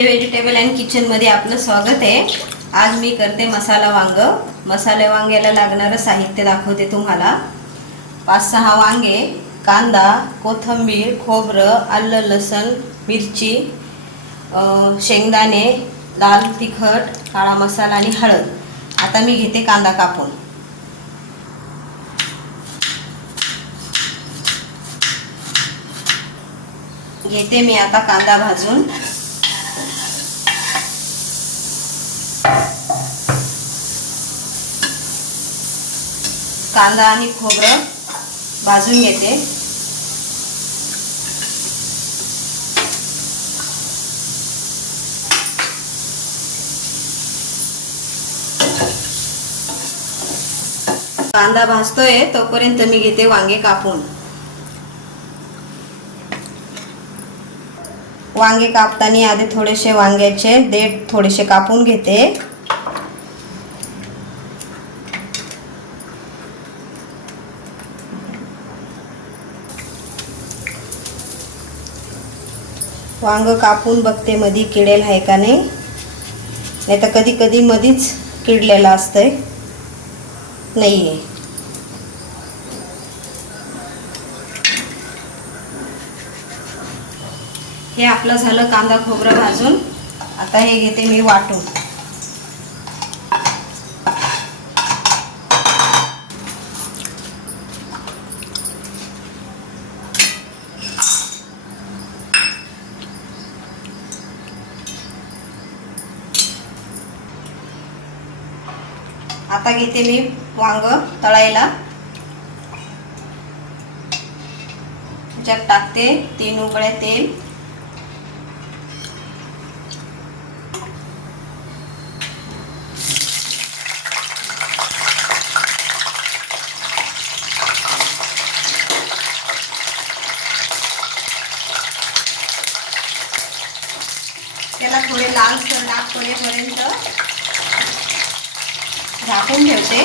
Vegetable and kitchen मध्ये आपलं स्वागत आहे। आज मी करते मसाला वांग। मसाले वांग्याला लागणारं साहित्य दाखवते तुम्हाला। 5-6 वांगे, कांदा, कोथिंबीर, खोबरं, आलं, लसूण, मिरची, शेंगदाणे, लाल तिखट, काळा मसाला आणि हळद। आता मी घेते कांदा कापून। घेते मी आता कांदा भाजून। कांदा आणि खोबरं भाजून घेते। कांदा भाजतोय तोपर्यंत मी घेते वांगे कापून। वांगे कापताना आधी थोडेसे वांग्याचे देठ थोडेसे कापून घेते। वांग कापून बघते मध्ये किडेल आहे का नाही, नाहीतर कधी कधी मधीच किडलेलं असतंय, नाहीये। हे आपलं झालं कांदा खोबरं भाजून। आता हे घेते मी वाटून। आता घेते मी वांग तळायला। त्याच्यात टाकते 3 उकळ्या तेल। त्याला थोडे लालसर डाग पडेपर्यंत झाकून ठेवते।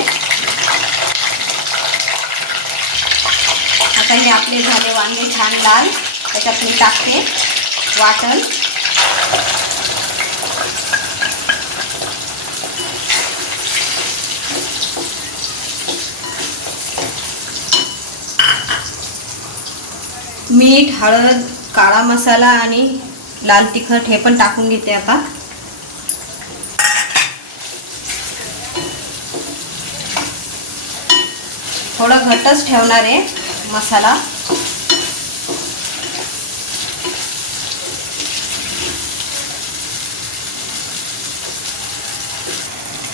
आता हे आपले झाले वांगे छान लाल, त्याच्यात मी टाकते वाटण। मीठ, हळद, काळा मसाला आणि लाल तिखट हे पण टाकून घेते आता। थोडं घट्टच ठेवणार आहे मसाला।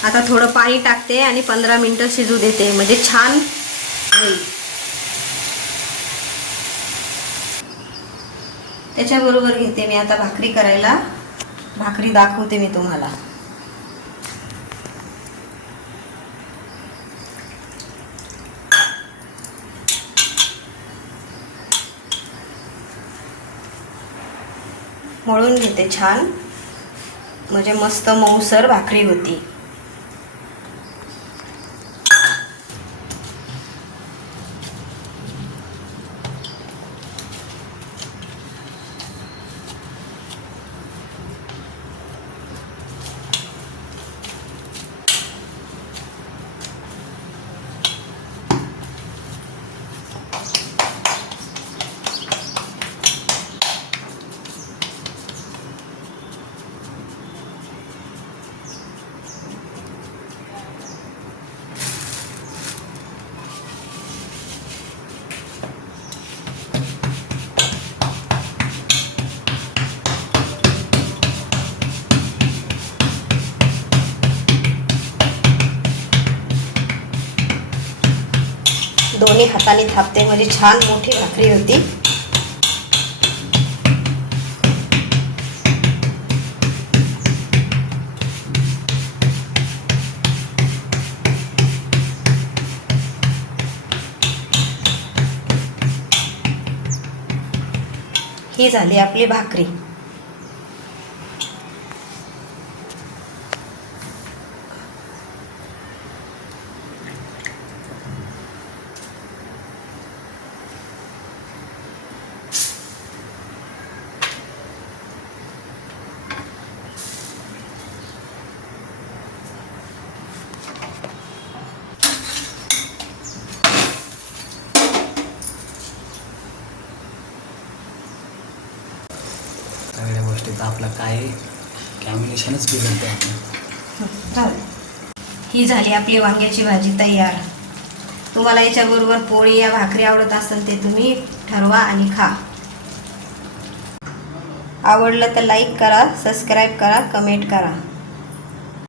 आता थोडं पाणी टाकते आणि 15 मिनिटं शिजू देते, म्हणजे छान होईल। त्याच्याबरोबर घेते मी आता भाकरी करायला। भाकरी दाखवते मी तुम्हाला। मळून घेते छान, म्हणजे मस्त मऊसर भाकरी होती। दोन्ही हाताने थापते, म्हणजे छान मोठी भाकरी होती। ही झाली आपली भाकरी। गोष्टीचा आपला काय कॅम्बिनेशनच बिघडते आपलं. राहू दे. ही झाली आपली वांग्याची भाजी तयार. तुम्हाला याच्याबरोबर पोळी या भाकरी आवडत असेल ते तुम्ही ठरवा आणि खा. आवडलं तर लाईक करा, सबस्क्राईब करा, कमेंट करा.